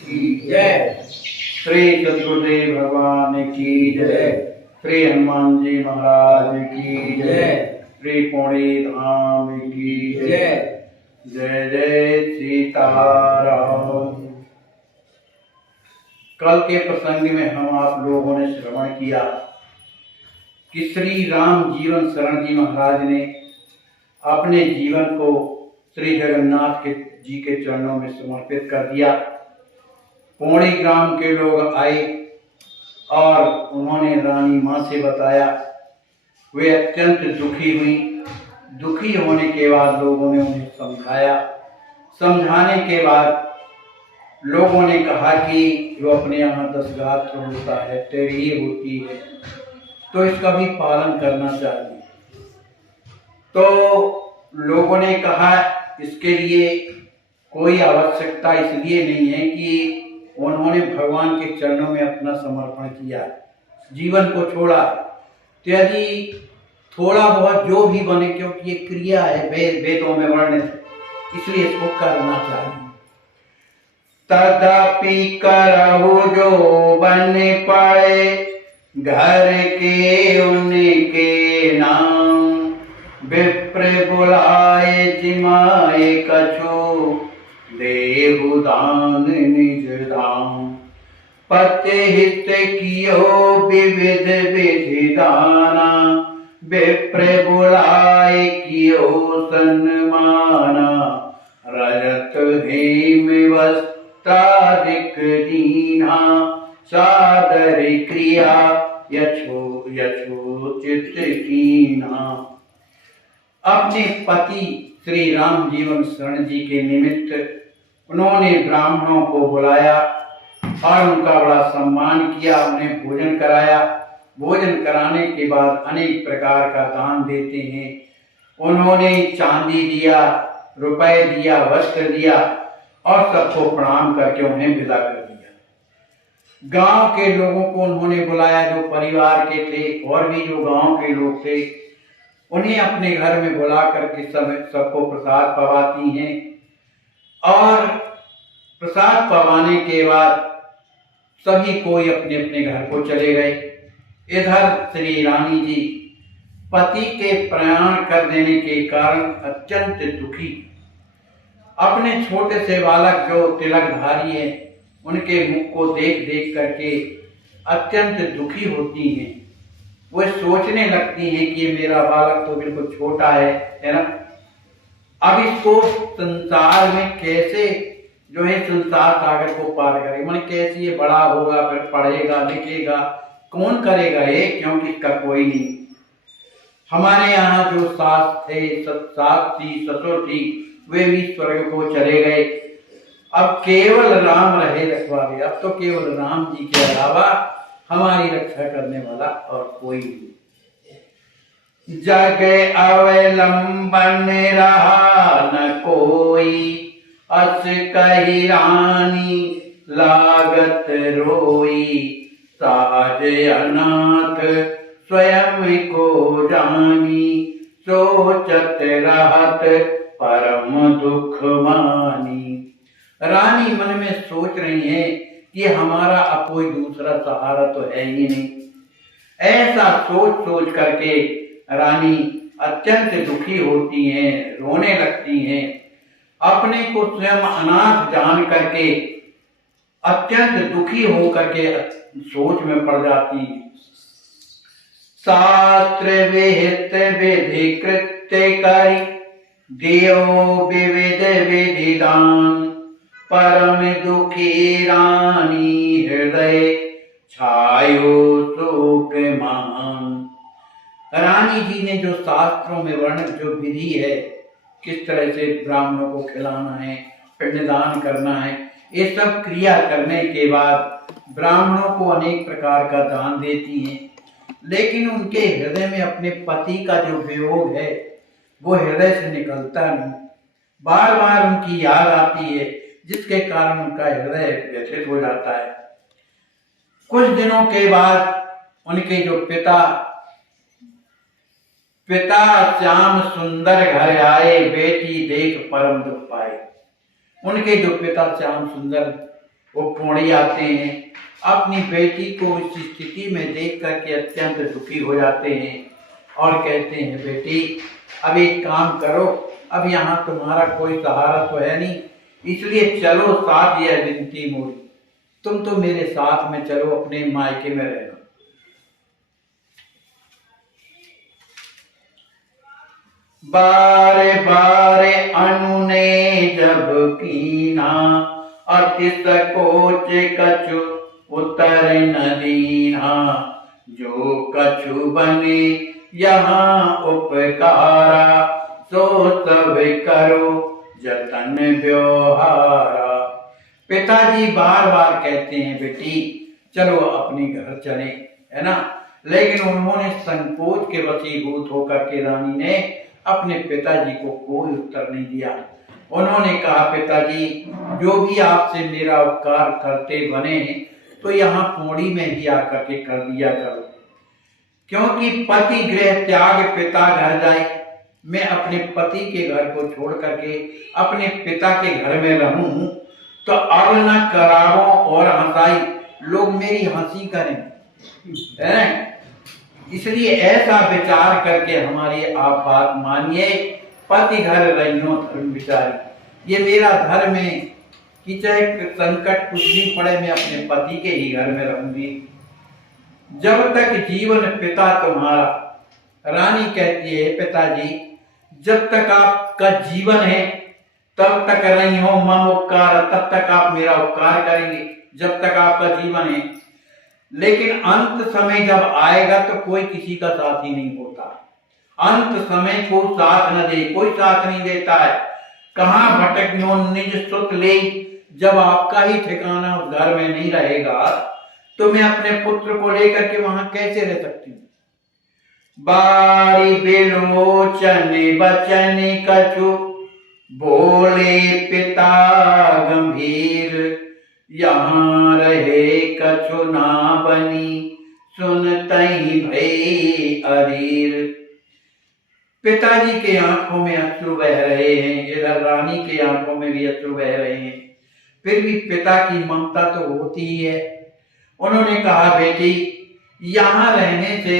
की जय। श्री सद्गुरुदेव भगवान की जय। श्री हनुमान जी महाराज की जय। श्री पौड़ी धाम की जय। जय जय सीताराम। कल के प्रसंग में हम आप लोगों ने श्रवण किया कि श्री राम जीवन शरण जी महाराज ने अपने जीवन को श्री जगन्नाथ जी के चरणों में समर्पित कर दिया। पौड़ी ग्राम के लोग आए और उन्होंने रानी माँ से बताया। वे अत्यंत दुखी हुई। दुखी होने के बाद लोगों ने उन्हें समझाया। समझाने के बाद लोगों ने कहा कि जो अपने यहाँ 10 गात्र होता है, तेरी होती है, तो इसका भी पालन करना चाहिए। तो लोगों ने कहा इसके लिए कोई आवश्यकता इसलिए नहीं है कि उन्होंने भगवान के चरणों में अपना समर्पण किया, जीवन को छोड़ा, तो यदि थोड़ा बहुत जो भी बने, क्योंकि ये क्रिया है, वेदों में वर्णित, इसलिए इसको करना चाहिए। तदपि करहु जो बन पाए, घर के उनके नाम, विप्र बुलाए जिमाए कछु, देहु दान निज धाम। पति हित कियो विविध विधि दाना, विप्र बुलाए कियो सन्माना। रजत हेम वस्त्रादिक दीना, सादर क्रिया यथोचित कीना। अपने पति श्री राम जीवन शरण जी के निमित्त उन्होंने ब्राह्मणों को बुलाया और उनका बड़ा सम्मान किया, उन्हें भोजन कराया। भोजन कराने के बाद अनेक प्रकार का दान देते हैं। उन्होंने चांदी दिया, रुपए दिया, वस्त्र दिया और सबको प्रणाम करके उन्हें विदा कर दिया। गांव के लोगों को उन्होंने बुलाया, जो परिवार के थे और भी जो गांव के लोग थे, उन्हें अपने घर में बुला करके सबको प्रसाद पवाती हैं। और प्रसाद पवाने के बाद सभी कोई अपने अपने घर को चले गए। इधर श्री रानी जी पति के प्रयाण कर देने के कारण अत्यंत दुखी, अपने छोटे से बालक जो तिलकधारी हैं, उनके मुख को देख देख करके अत्यंत दुखी होती हैं। वो सोचने लगती हैं कि मेरा बालक तो बिल्कुल छोटा है ना, अब इसको संसार में कैसे जो है संसार सागर को पार करेगा, मैंने कैसे ये बड़ा होगा, फिर पढ़ेगा लिखेगा, कौन करेगा ये, क्योंकि इसका कोई नहीं। हमारे यहाँ जो सास थे, सास थी, ससुर थी, वे भी स्वर्ग को चले गए। अब केवल राम रहे रखवाले। अब तो केवल राम जी के अलावा हमारी रक्षा करने वाला और कोई नहीं। जग अवलंबन रहा न कोई, अस कही रानी लागत रोई। साज अनाथ स्वयं को जानी, सोचत रहत परम दुख मानी। रानी मन में सोच रही है कि हमारा अब कोई दूसरा सहारा तो है ही नहीं। ऐसा सोच सोच करके रानी अत्यंत दुखी होती हैं, रोने लगती हैं। अपने को स्वयं अनाथ जान करके अत्यंत दुखी होकर के सोच में पड़ जाती हैं। शास्त्र विहित विधि कृत्य करी, दियो विविध विधि दान। परम दुखी रानी हृदय, छायो शोक मान। रानी जी ने जो शास्त्रों में वर्णित जो विधि है, किस तरह से ब्राह्मणों को खिलाना है, पिंडदान करना है, ये सब क्रिया करने के बाद ब्राह्मणों को अनेक प्रकार का दान देती हैं। लेकिन उनके हृदय में अपने पति का जो वियोग है, वो हृदय से निकलता नहीं। बार बार उनकी याद आती है, जिसके कारण उनका हृदय व्यथित हो जाता है। कुछ दिनों के बाद उनके जो पिता श्याम सुंदर घर आए, बेटी देख परम दुख पाए। उनके जो पिता श्याम सुंदर वो पौड़ी आते हैं, अपनी बेटी को इस स्थिति में देख करके अत्यंत दुखी हो जाते हैं और कहते हैं, बेटी अब एक काम करो, अब यहाँ तुम्हारा कोई सहारा तो है नहीं, इसलिए चलो साथ, यह विनती मोरी, तुम तो मेरे साथ में चलो, अपने मायके में रहना। बारे बारे अनु ने जब कीना, अति सकोच कछु उतर न दीना, जो कछु बने यहाँ उपकारा, सो सब करो जतन व्यवहारा। पिताजी बार बार कहते हैं, बेटी चलो अपने घर चले, है ना, लेकिन उन्होंने संकोच के वशीभूत होकर के रानी ने अपने पिताजी को कोई उत्तर नहीं दिया। उन्होंने कहा, पिताजी जो भी आपसे मेरा उपकार करते बने तो यहाँ पौड़ी में ही आकर के कर दिया करो, क्योंकि पति गृह त्याग पिता घर जाए, मैं अपने पति के घर को छोड़ करके अपने पिता के घर में रहूं तो अब न करारो और हंसाई, लोग मेरी हंसी करें, इसलिए ऐसा विचार करके हमारी आप बात मानिए, पति घर रहियो धर्म विचारी। ये मेरा धर्म है कि चाहे संकट कुछ भी पड़े, मैं अपने पति के ही घर में रहूंगी जब तक जीवन पिता तुम्हारा। रानी कहती है, पिताजी जब तक आपका जीवन है तब तक रहियो मम उपकार, तब तक आप मेरा उपकार करेंगे जब तक आपका जीवन है, लेकिन अंत समय जब आएगा तो कोई किसी का साथी नहीं होता। अंत समय को साथ न दे, कोई साथ नहीं देता है। कहाँ भटक्यो निज सुत ले, जब आपका ही ठिकाना उस घर में नहीं रहेगा तो मैं अपने पुत्र को लेकर के वहां कैसे रह सकती हूँ। बारी बिलोचन बचन कछु, बोले पिता गंभीर, यहाँ रहे कछु ना बनी, सुनतई भई अधीर। पिताजी के आंखों में अश्रु बह रहे हैं, इधर रानी के आंखों में भी अश्रु बह रहे हैं, फिर भी पिता की ममता तो होती ही है। उन्होंने कहा, बेटी यहाँ रहने से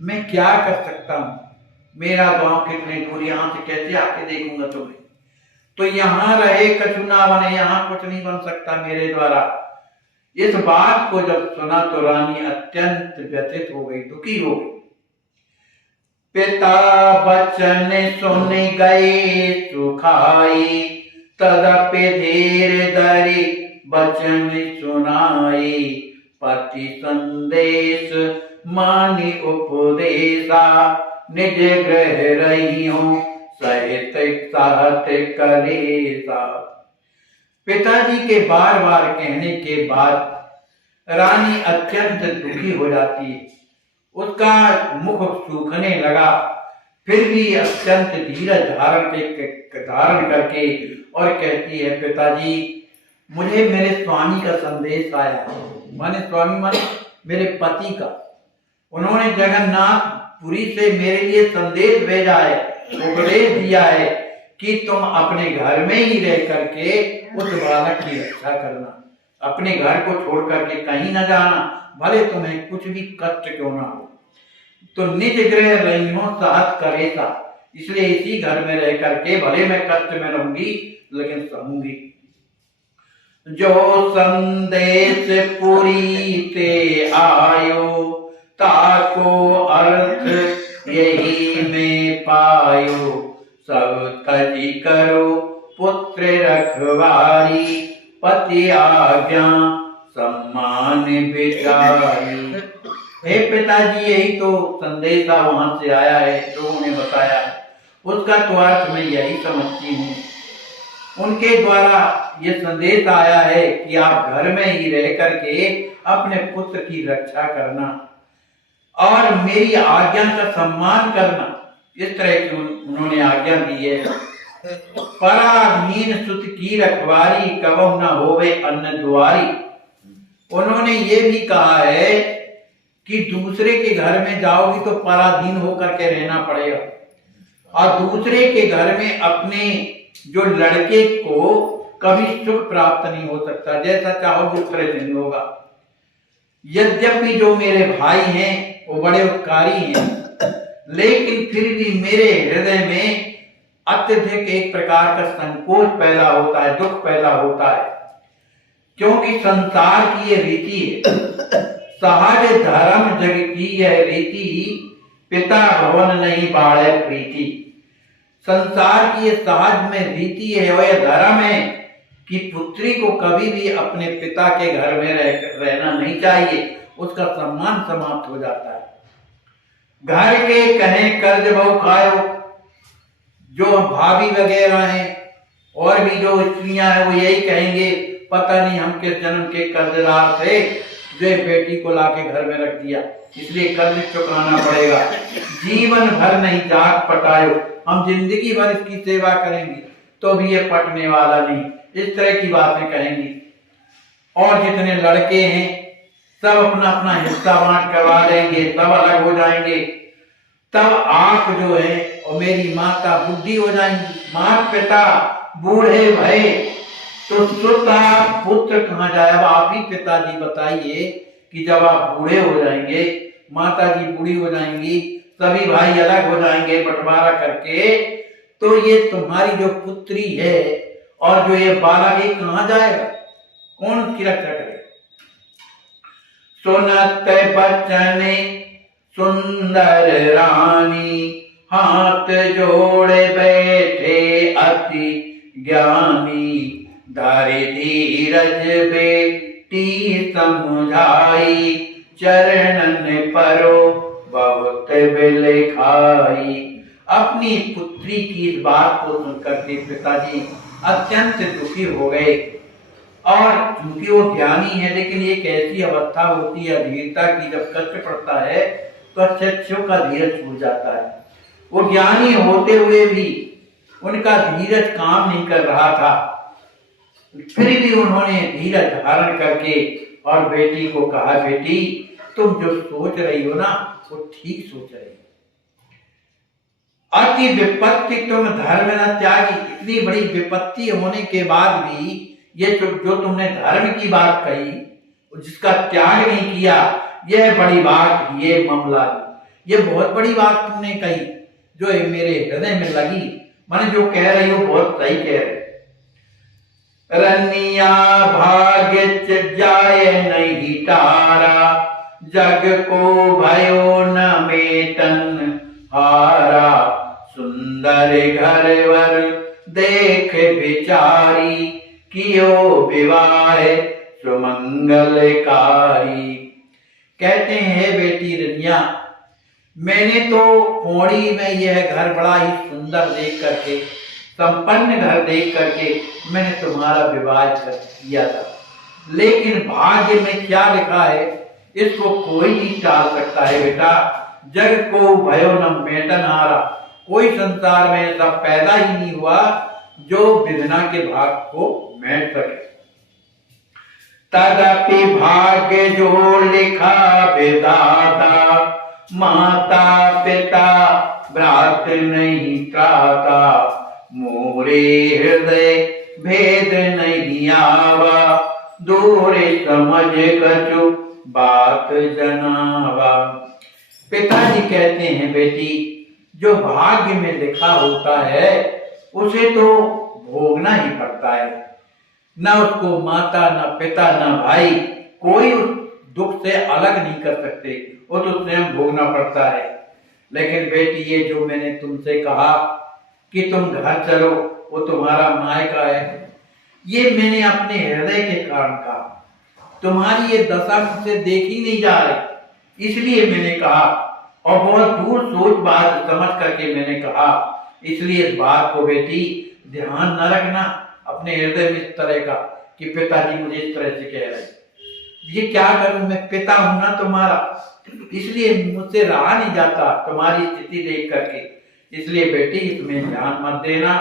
मैं क्या कर सकता हूँ, मेरा गांव कितने दूर, यहाँ से कैसे आके देखूंगा तुम्हें, तो यहाँ रहे कछु ना बने, यहाँ कुछ नहीं बन सकता मेरे द्वारा। इस बात को जब सुना तो रानी अत्यंत व्यथित हो गई, दुखी हो गई। पिता बचन सुन गए सुखाई, तदपि धीर धरि बचन सुनाई, पति संदेश मानि उपदेशा, निज गृह रहियो सहित सहत कलेसा। पिताजी के बार बार कहने के बाद रानी अत्यंत दुखी हो जाती है, उसका मुख सूखने लगा, फिर भी अत्यंत धीरज धारण करके और कहती है, पिताजी मुझे मेरे स्वामी का संदेश आया। माने स्वामी माने मेरे पति का, उन्होंने जगन्नाथपुरी से मेरे लिए संदेश भेजा है, उपदेश दिया है कि तुम अपने घर में ही रह करके उस बालक की रक्षा करना, अपने घर को छोड़ करके कहीं न जाना, भले तुम्हें कुछ भी कष्ट क्यों ना हो। तो निज गृह रहियो साथ करेसा, इसलिए इसी घर में रह करके भले मैं कष्ट में रहूंगी लेकिन सहूंगी। जो संदेश पुरी ते आयो, ताको अर्थ यही में पायो, सब तजी करो पुत्र रखवारी, पति आज्ञा सम्मान विचारी। हे पिताजी यही तो संदेशा वहां से आया है, लोगों ने बताया, उसका तो अर्थ मैं यही समझती हूँ। उनके द्वारा ये संदेश आया है कि आप घर में ही रह करके अपने पुत्र की रक्षा करना और मेरी आज्ञा का सम्मान करना, इस तरह की उन्होंने आज्ञा दी है। पराधीन सुत की रखवारी, कबहु न होवे अन्न द्वारी। उन्होंने ये भी कहा है कि दूसरे के घर में जाओगी तो पराधीन होकर के रहना पड़ेगा और दूसरे के घर में अपने जो लड़के को कभी सुख प्राप्त नहीं हो सकता। जैसा चाहोगे उस तरह से नहीं होगा। यद्यपि जो मेरे भाई हैं वो बड़े उपकारी हैं, लेकिन फिर भी मेरे हृदय में अत्यधिक एक प्रकार का संकोच पैदा होता है, दुख पैदा होता है, क्योंकि संसार की ये रीति है, सहज धर्म जग की यह रीति, पिता भवन नहीं बाढ़े प्रीति। संसार की ये सहज में रीति है और यह धर्म है कि पुत्री को कभी भी अपने पिता के घर में रहना नहीं चाहिए, उसका सम्मान समाप्त हो जाता है। घर के कहें कर्ज बहु खायो, जो भाभी वगैरह हैं और भी जो स्त्रियां हैं वो यही कहेंगे, पता नहीं हम किस जन्म के कर्जदार थे जो बेटी को लाके घर में रख दिया, इसलिए कर्ज चुकाना पड़ेगा। जीवन भर नहीं जाग पटायो, हम जिंदगी भर इसकी सेवा करेंगे तो भी ये पटने वाला नहीं, इस तरह की बातें कहेंगी। और जितने लड़के हैं सब अपना अपना हिस्सा बांट करवा देंगे, सब अलग हो जाएंगे। तब आप जो है और मेरी माता बुद्धि हो जाएंगी, माता पिता बूढ़े भय तो सुता पुत्र कहाँ जाए। अब आप ही पिताजी बताइए कि जब आप बूढ़े हो जाएंगे, माता जी बूढ़ी हो जाएंगी, सभी भाई अलग हो जाएंगे बंटवारा करके, तो ये तुम्हारी जो पुत्री है और जो ये बालक है कहाँ जाएगा, कौन उसकी रक्षा करेगा। सुनत बचने सुंदर रानी, हाथ जोड़े बैठे अति ज्ञानी, धरि धीरज बेटी समझाई, चरणन परो बहुत बिलखाई। अपनी पुत्री की इस बात को सुनकर के पिताजी अत्यंत दुखी हो गए। और चूंकि वो ज्ञानी है, लेकिन एक ऐसी अवस्था होती है धीरता की, जब कष्ट पड़ता है तो अच्छों का धीरज छूट जाता है। वो ज्ञानी होते हुए भी उनका धीरज काम नहीं कर रहा था, फिर भी उन्होंने धीरज धारण करके और बेटी को कहा, बेटी तुम जो सोच रही हो ना वो ठीक सोच रही हो। अति विपत्ति तुम धर्म न त्यागी, इतनी बड़ी विपत्ति होने के बाद भी ये जो तुमने धर्म की बात कही, जिसका त्याग नहीं किया, यह बड़ी बात, ये मामला, ये बहुत बड़ी बात तुमने कही जो मेरे हृदय में लगी। मैंने जो कह रही हो बहुत सही कह रही। रनिया भाग्य जाए नहीं तारा, जग को भयो न मेटन हारा, सुंदर घर वर देख बिचारी, कियो विवाह सुमंगलकारी। कहते हैं बेटी रनिया, मैंने तो पौड़ी में यह घर बड़ा ही सुंदर देख करके, संपन्न घर देख करके मैंने तुम्हारा विवाह किया था, लेकिन भाग्य में क्या लिखा है इसको कोई नहीं टाल सकता है बेटा। जग को भयो न मेटन हारा, कोई संसार में ऐसा पैदा ही नहीं हुआ जो विधना के भाग को मेट सके। तदपि भाग्य जो लिखा विधाता, माता पिता भ्रात नहीं त्राता, मोरे हृदय भेद नहीं आवा, दूर समझ कछु बात जनावा। पिताजी कहते हैं बेटी, जो भाग्य में लिखा होता है उसे तो भोगना ही पड़ता है, न उसको माता न पिता न भाई कोई उस दुख से अलग नहीं कर सकते, वो तो स्वयं भोगना पड़ता है। लेकिन बेटी ये जो मैंने तुमसे कहा कि तुम घर चलो, वो तुम्हारा मायका है, ये मैंने अपने हृदय के कारण कहा। तुम्हारी ये दशा मुझसे देखी नहीं जा रही, इसलिए मैंने कहा, और बहुत दूर सोच बात समझ करके मैंने कहा। इसलिए इस बात को बेटी ध्यान न रखना अपने हृदय में इस तरह का कि पिताजी मुझे इस तरह से कह रहे, ये क्या करूं, मैं पिता हूं ना तुम्हारा, इसलिए मुझसे रहा नहीं जाता तुम्हारी स्थिति देख करके। इसलिए बेटी इसमें ध्यान मत देना।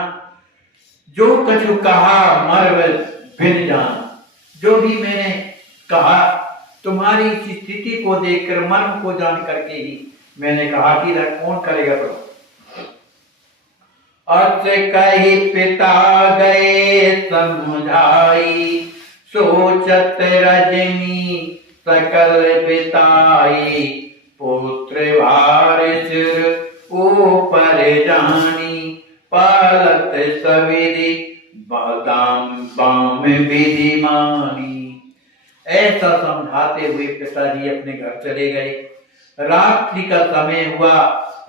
जो कछु कहा मर्व भिन्न जान, जो भी मैंने कहा तुम्हारी स्थिति को देखकर, मर्म को जान करके ही मैंने कहा कि कौन करेगा तो। अस कही पिता गए समुझाई, सोचत रजनी सकल बिताई, पुत्र भार सिर ऊपर जानी, पालत सवेरे बादाम बाम विधि मानी। ऐसा समझाते हुए पिताजी अपने घर चले गए। रात्रि का समय हुआ,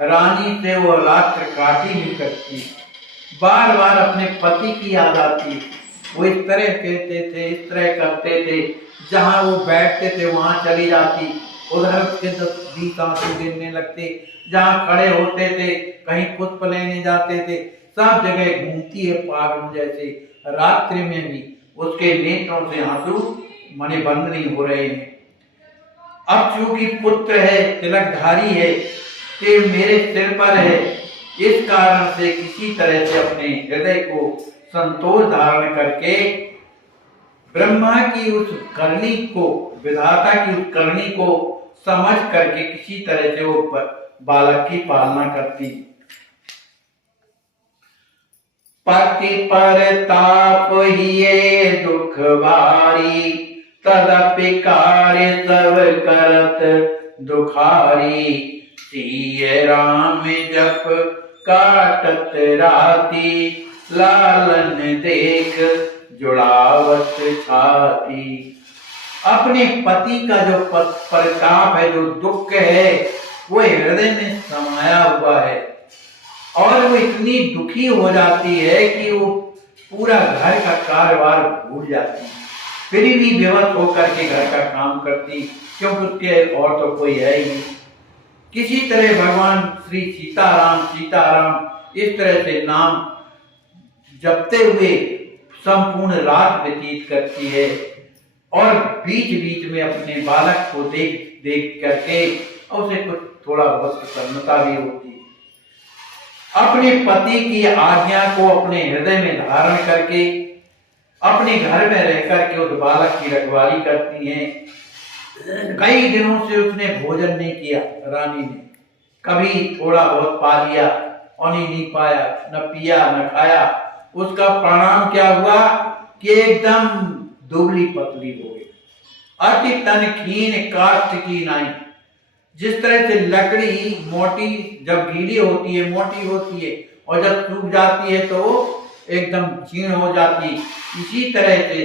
रानी से वो रात्र काटी नहीं सकती, बार बार अपने पति की याद आती। वो इस तरह कहते थे, इस तरह करते थे, जहां वो बैठते थे वहां चली जाती, उधर उसके 10-20 आंसू गिरने लगते, जहां खड़े होते थे, कहीं पुष्प लेने जाते थे, सब जगह घूमती है पागल जैसे। रात्रि में भी उसके नेत्रों से आंसू मने बंद नहीं हो रहे हैं। अब चूंकि पुत्र है, तिलकधारी है, ये मेरे सिर पर है, इस कारण से किसी तरह से अपने हृदय को संतोष धारण करके ब्रह्मा की उस करनी को, विधाता की उस करनी को समझ करके किसी तरह से वो बालक की पालना करती। पति पर ताप हिये दुख भारी, तदपि कार्य सब करत दुखारी, सिय राम जप काटत राती, लालन देख जुड़ावत छाती। अपने पति का जो परिताप है, जो दुख है, वो हृदय में समाया हुआ है और वो इतनी दुखी हो जाती है कि वो पूरा घर का कारोबार भूल जाती है, फिर भी बेवश होकर के घर का काम करती, क्योंकि उसके और तो कोई है ही नहीं। किसी तरह भगवान श्री सीताराम सीताराम इस तरह से नाम जपते हुए संपूर्ण रात व्यतीत करती है और बीच बीच में अपने बालक को देख देख करके उसे कुछ थोड़ा बहुत प्रसन्नता भी होती है। अपने पति की आज्ञा को अपने हृदय में धारण करके अपने घर में रहकर के उस बालक की रखवाली करती हैं। कई दिनों से उसने भोजन नहीं किया, रानी ने कभी थोड़ा बहुत पा लिया और नहीं पाया, न पिया न खाया। उसका परिणाम क्या हुआ कि एकदम दुबली पतली हो गई, अति तन खीन काष्ठ की नाई। जिस तरह से लकड़ी मोटी जब गीली होती है मोटी होती है और जब सूख जाती है तो एकदम क्षीण हो जाती, इसी तरह से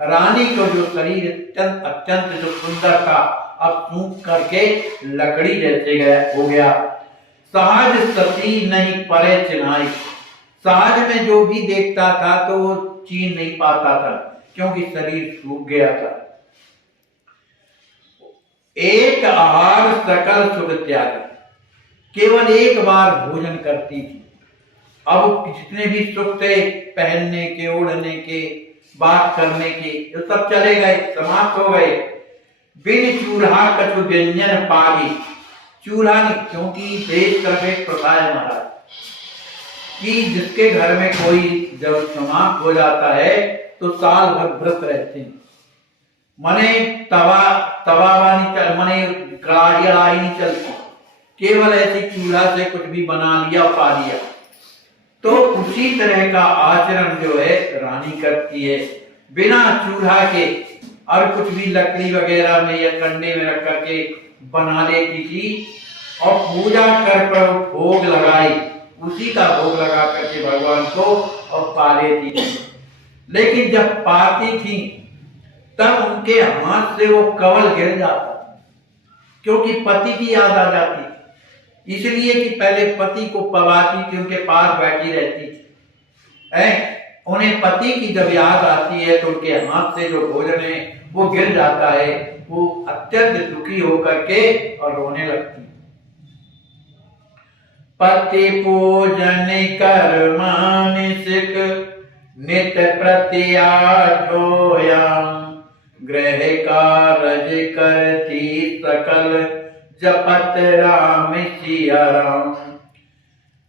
रानी को जो शरीर अत्यंत जो सुंदर था अब सूख करके लकड़ी जैसे हो गया। सहज सती नहीं परे चिन्हाई, सहज में जो भी देखता था तो वो चीन नहीं पाता था क्योंकि शरीर सूख गया था। एक आहार सकल सुख त्याग, केवल एक बार भोजन करती थी। अब जितने भी सुख थे पहनने के, ओढ़ने के, बात करने के, ये सब चले गए, समाप्त हो गए। बिन चूल्हा कछु व्यंजन पाली, चूल्हा नहीं, क्योंकि देश तरफ एक प्रथा है महाराज कि जिसके घर में कोई जब समाप्त हो जाता है तो साल भर व्रत रहते हैं। मने तवा नहीं चल, मने कड़ाही नहीं चलती, केवल ऐसी चूल्हा से कुछ भी बना लिया पा लिया। तो उसी तरह का आचरण जो है रानी करती है, बिना चूल्हा के और कुछ भी लकड़ी वगैरह में या कंडे में रख करके बना लेती थी और पूजा कर पर भोग लगाई, उसी का भोग लगा करके भगवान को और पा लेती थी। लेकिन जब पाती थी तब उनके हाथ से वो कवल गिर जाता क्योंकि पति की याद आ जाती, इसलिए कि पहले पति को पवाती थी, उनके पास बैठी रहती थी। उन्हें पति की जब याद आती है तो उनके हाथ से जो भोजन है वो गिर जाता है, वो अत्यंत दुखी होकर के और रोने लगती। पति पूजन कर मानसिक नित प्रति आठोयाम, गृह कार्य करती सकल जपत राम सिया राम।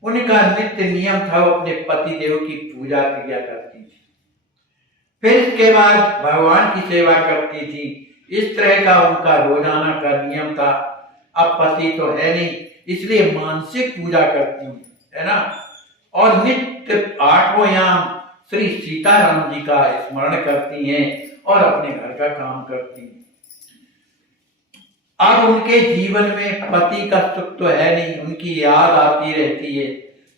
उनका नित्य नियम था, वो अपने पति देव की पूजा किया करती थी, फिर इसके बाद भगवान की सेवा करती थी। इस तरह का उनका रोजाना का नियम था। अब पति तो है नहीं, इसलिए मानसिक पूजा करती है ना। और नित्य 8वां याम श्री सीताराम जी का स्मरण करती हैं और अपने घर का काम करती हैं। अब उनके जीवन में पति का सुख तो है नहीं, उनकी याद आती रहती है,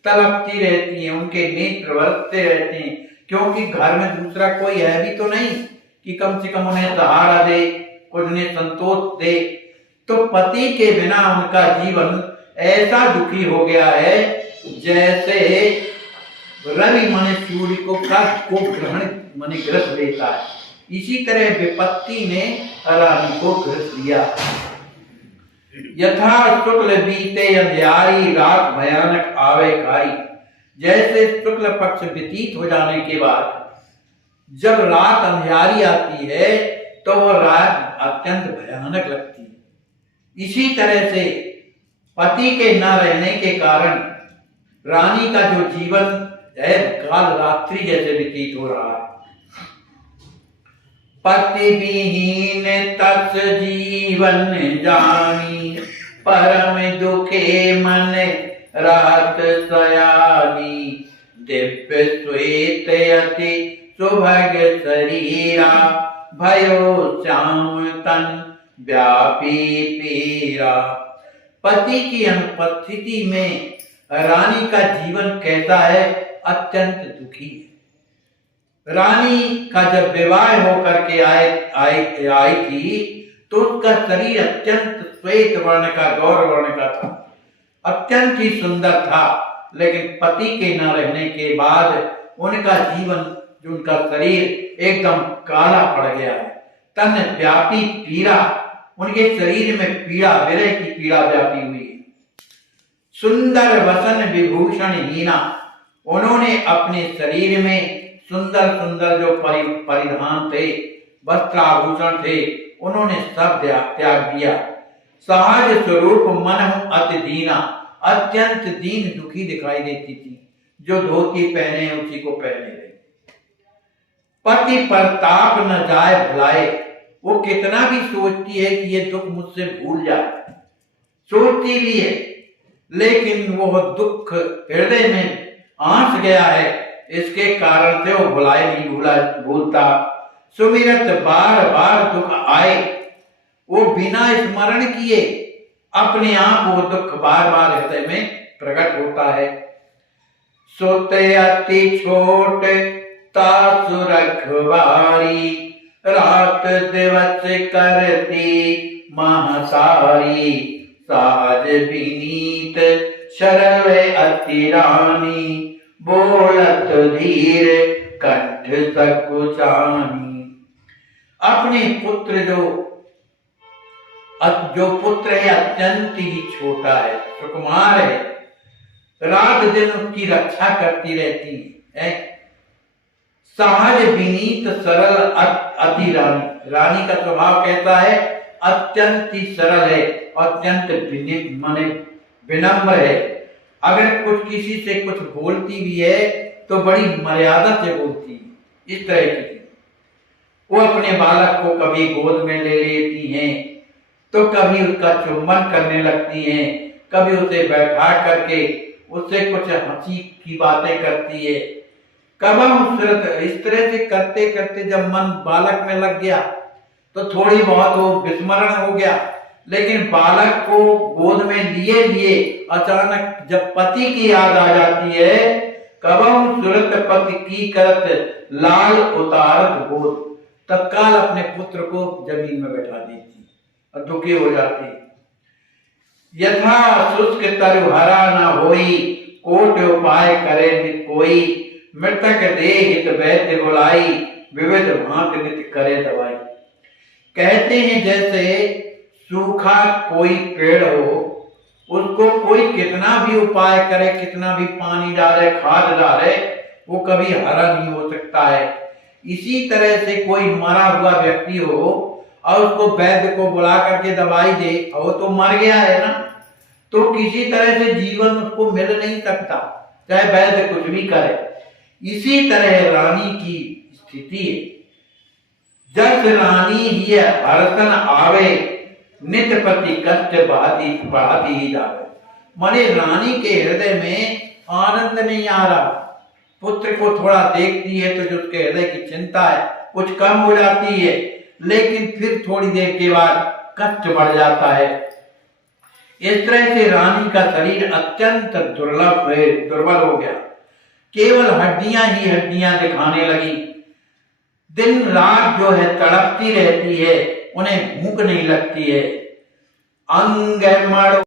तड़पती रहती है, उनके नेत्र बरसते रहते हैं, क्योंकि घर में दूसरा कोई है भी तो नहीं कि कम से कम उन्हें सहारा दे, कुछ उन्हें संतोष दे। तो पति के बिना उनका जीवन ऐसा दुखी हो गया है जैसे रवि माने सूर्य को ग्रहण माने ग्रस लेता है। इसी तरह विपत्ति ने रानी को ग्रस लिया। यथा शुक्ल बीते अंधियारी रात भयानक आवे कारी। जैसे शुक्ल पक्ष व्यतीत हो जाने के बाद जब रात अंधियारी आती है तो वो रात अत्यंत भयानक लगती है। इसी तरह से पति के न रहने के कारण रानी का जो जीवन है काल रात्रि जैसे व्यतीत हो रहा है। पति विहीन तस जीवन जानी, परम दुखे मन रात सयानी। दिव्य श्वेत अति सुभग शरीरा, भयो श्याम तन व्यापी पीरा। पति की अनुपस्थिति में रानी का जीवन कैसा है? अत्यंत दुखी है। रानी का जब विवाह होकर के आई थी तो उसका शरीर अत्यंत श्वेत वर्ण का, गौर वर्ण का था, अत्यंत ही सुंदर था। लेकिन पति के न रहने के बाद उनका जीवन, जो उनका शरीर एकदम काला पड़ गया है। तन व्यापी पीड़ा, उनके शरीर में पीड़ा, विरह की पीड़ा व्यापी हुई है। सुंदर वसन विभूषण हीना, उन्होंने अपने शरीर में सुंदर सुंदर जो परिधान थे, वस्त्राभूषण थे, उन्होंने सब त्याग दिया। सहज स्वरूप मन अति दीना, अत्यंत दीन दुखी दिखाई देती थी। जो धोती पहने उसी को पहने रहे। पति प्रताप न जाए भुलाए, वो कितना भी सोचती है कि ये दुख मुझसे भूल जाए, सोचती भी है, लेकिन वो दुख हृदय में आंस गया है, इसके कारण से वो भुलाए नहीं भूलता। सुमिरत बार बार दुख आए, वो बिना स्मरण किए अपने आप वो दुख बार बार हृदय में प्रकट होता है। सोते अति छोट तासु रखवारी, रात दिवस करती महसारी। सहज विनीत सरल अति रानी, बोलत धीर कंठ सकुचानी। अपने पुत्र जो पुत्र है अत्यंत ही छोटा है, सुकुमार है, रात दिन उसकी रक्षा करती रहती है। सहज विनीत सरल अति रानी, रानी का स्वभाव कैसा है? अत्यंत ही सरल है, अत्यंत विनम्र है। अगर कुछ किसी से कुछ बोलती भी है तो बड़ी मर्यादा से बोलती है। इस तरह की वो अपने बालक को कभी गोद में ले लेती हैं, तो कभी उसका चुम्बन करने लगती हैं, कभी उसे बैठा करके उससे कुछ हंसी की बातें करती है। इस तरह से करते करते जब मन बालक में लग गया तो थोड़ी बहुत वो विस्मरण हो गया। लेकिन बालक को गोद में लिए अचानक जब पति की याद आ जाती है, कबम सुरत पति की करत लाल उतारत गोद, तत्काल अपने पुत्र को जमीन में बैठा देती और दुखी हो जाती। यथा शुष्क तरु हरा न होई, कोट उपाय करे नित कोई। मृतक दे हित वैद्य बुलाई, विविध भांत नित करे दवाई। कहते हैं जैसे सूखा कोई पेड़ हो, उसको कोई कितना भी उपाय करे, कितना भी पानी डाले, खाद डाले, वो कभी हरा नहीं हो सकता है। इसी तरह से कोई मरा हुआ व्यक्ति हो और उसको वैद्य को बुला करके दवाई दे, और तो मर गया है ना, तो किसी तरह से जीवन उसको मिल नहीं सकता, चाहे वैद्य कुछ भी करे। इसी तरह रानी की स्थिति है। जस रानी ही हरसन आवे, नित प्रति कष्ट बढ़ाती ही जावे। माने रानी के हृदय में आनंद नहीं आ रहा। पुत्र को थोड़ा देखती है तो जो उसके हृदय की चिंता है कुछ कम हो जाती है, लेकिन फिर थोड़ी देर के बाद कष्ट बढ़ जाता है। इस तरह से रानी का शरीर अत्यंत दुर्बल हो गया। केवल हड्डियां ही हड्डियां दिखाने लगी। दिन रात जो है तड़पती रहती है, उन्हें भूख नहीं लगती है। अंग मड़